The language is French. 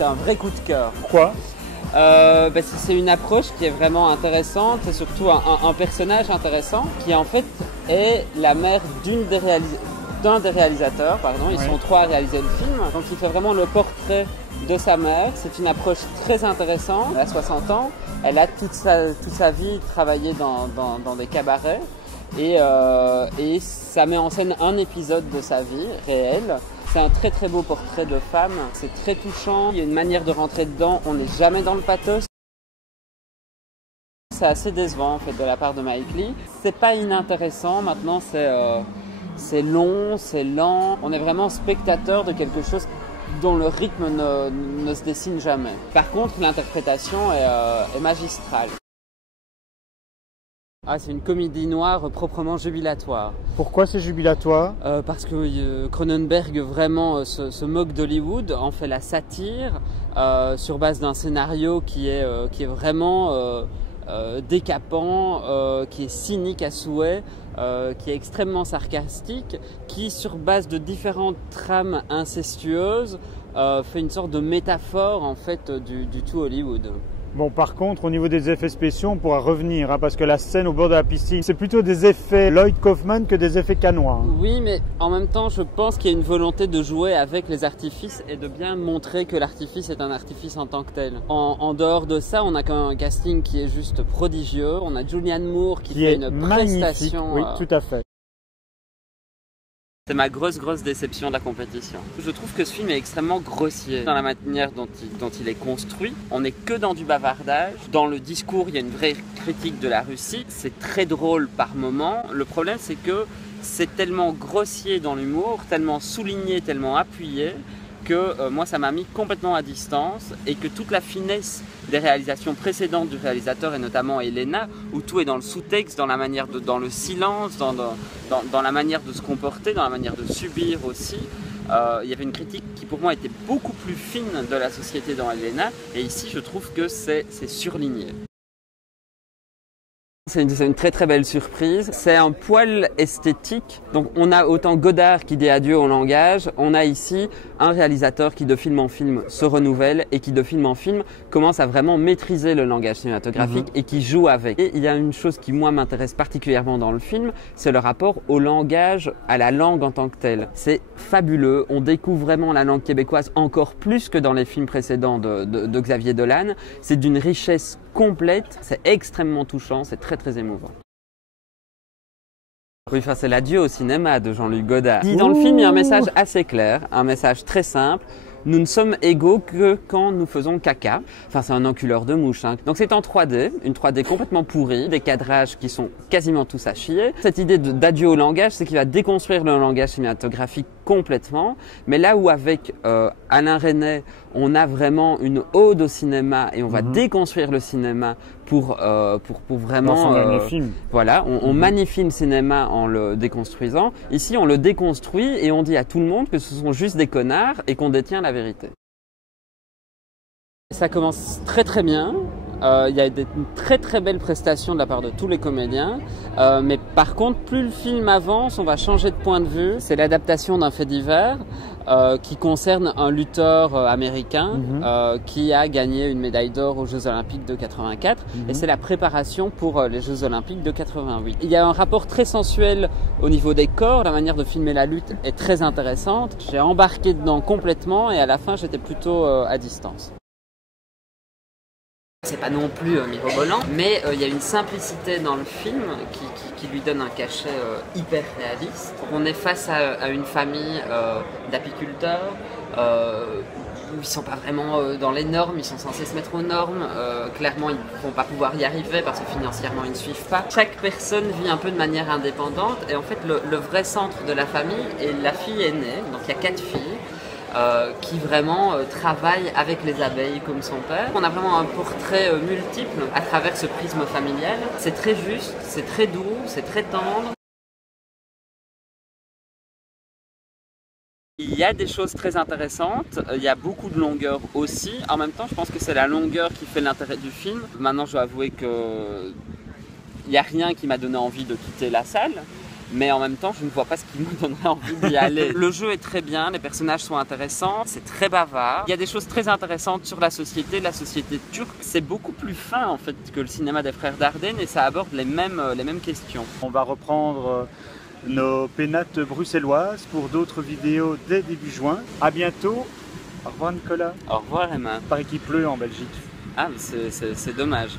C'est un vrai coup de cœur. Pourquoi? C'est une approche qui est vraiment intéressante, c'est surtout un personnage intéressant qui en fait est la mère d'un des réalisateurs, ils sont 3 à réaliser le film, donc il fait vraiment le portrait de sa mère. C'est une approche très intéressante. Elle a 60 ans, elle a toute sa vie travaillé dans des cabarets et ça met en scène un épisode de sa vie réelle. C'est un très très beau portrait de femme, c'est très touchant, il y a une manière de rentrer dedans, on n'est jamais dans le pathos. C'est assez décevant en fait de la part de Mike Leigh. C'est pas inintéressant, maintenant c'est long, c'est lent. On est vraiment spectateur de quelque chose dont le rythme ne se dessine jamais. Par contre, l'interprétation est magistrale. C'est une comédie noire proprement jubilatoire. Pourquoi c'est jubilatoire? Parce que Cronenberg vraiment se moque d'Hollywood, en fait la satire sur base d'un scénario qui est vraiment décapant, qui est cynique à souhait, qui est extrêmement sarcastique, qui sur base de différentes trames incestueuses fait une sorte de métaphore en fait du tout Hollywood. Bon, par contre, au niveau des effets spéciaux, on pourra revenir, parce que la scène au bord de la piscine, c'est plutôt des effets Lloyd Kaufman que des effets canois. Oui, mais en même temps, je pense qu'il y a une volonté de jouer avec les artifices et de bien montrer que l'artifice est un artifice en tant que tel. En dehors de ça, on a quand même un casting qui est juste prodigieux. On a Julianne Moore qui fait une prestation. Oui, tout à fait. C'est ma grosse déception de la compétition. Je trouve que ce film est extrêmement grossier dans la manière dont il est construit. On n'est que dans du bavardage. Dans le discours, il y a une vraie critique de la Russie. C'est très drôle par moments. Le problème, c'est que c'est tellement grossier dans l'humour, tellement souligné, tellement appuyé, que moi, ça m'a mis complètement à distance et que toute la finesse des réalisations précédentes du réalisateur, et notamment Elena, où tout est dans le sous-texte, dans la manière dans le silence, dans la manière de se comporter, dans la manière de subir aussi. Il y avait une critique qui pour moi était beaucoup plus fine de la société dans Elena, et ici je trouve que c'est surligné. C'est une très belle surprise, c'est un poil esthétique, donc on a autant Godard qui dit adieu au langage, on a ici un réalisateur qui de film en film se renouvelle et qui de film en film commence à vraiment maîtriser le langage cinématographique et qui joue avec. Et il y a une chose qui moi m'intéresse particulièrement dans le film, c'est le rapport au langage, à la langue en tant que telle. C'est fabuleux, on découvre vraiment la langue québécoise encore plus que dans les films précédents de Xavier Dolan, c'est d'une richesse complète, c'est extrêmement touchant, c'est très émouvant. Oui, c'est l'adieu au cinéma de Jean-Luc Godard. Dans le film, il y a un message assez clair, un message très simple. Nous ne sommes égaux que quand nous faisons caca. C'est un enculeur de mouches. Donc c'est en 3D, une 3D complètement pourrie, des cadrages qui sont quasiment tous à chier. Cette idée d'adieu au langage, c'est qu'il va déconstruire le langage cinématographique complètement. Mais là où avec Alain Resnais, on a vraiment une ode au cinéma et on va déconstruire le cinéma pour vraiment... Dans son dernier film. Voilà, on magnifie le cinéma en le déconstruisant. Ici, on le déconstruit et on dit à tout le monde que ce sont juste des connards et qu'on détient la vérité. Ça commence très bien. Il y a une très belle prestation de la part de tous les comédiens. Mais par contre, plus le film avance, on va changer de point de vue. C'est l'adaptation d'un fait divers qui concerne un lutteur américain qui a gagné une médaille d'or aux Jeux Olympiques de 84. Et c'est la préparation pour les Jeux Olympiques de 88. Il y a un rapport très sensuel au niveau des corps. La manière de filmer la lutte est très intéressante. J'ai embarqué dedans complètement et à la fin, j'étais plutôt à distance. C'est pas non plus mirobolant, mais il y a une simplicité dans le film qui lui donne un cachet hyper réaliste. On est face à une famille d'apiculteurs où ils sont pas vraiment dans les normes, ils sont censés se mettre aux normes. Clairement, ils vont pas pouvoir y arriver parce que financièrement, ils ne suivent pas. Chaque personne vit un peu de manière indépendante et en fait, le vrai centre de la famille est la fille aînée. Donc, il y a 4 filles. Qui vraiment travaille avec les abeilles comme son père. On a vraiment un portrait multiple à travers ce prisme familial. C'est très juste, c'est très doux, c'est très tendre. Il y a des choses très intéressantes, il y a beaucoup de longueur aussi. En même temps, je pense que c'est la longueur qui fait l'intérêt du film. Maintenant, je dois avouer qu'il n'y a rien qui m'a donné envie de quitter la salle. mais en même temps, je ne vois pas ce qui me donnerait envie d'y aller. Le jeu est très bien, les personnages sont intéressants, c'est très bavard. Il y a des choses très intéressantes sur la société turque. C'est beaucoup plus fin en fait que le cinéma des frères Dardenne et ça aborde les mêmes questions. On va reprendre nos pénates bruxelloises pour d'autres vidéos dès début juin. À bientôt. Au revoir Nicolas. Au revoir Emma. Il paraît qu'il pleut en Belgique. Ah, mais c'est dommage.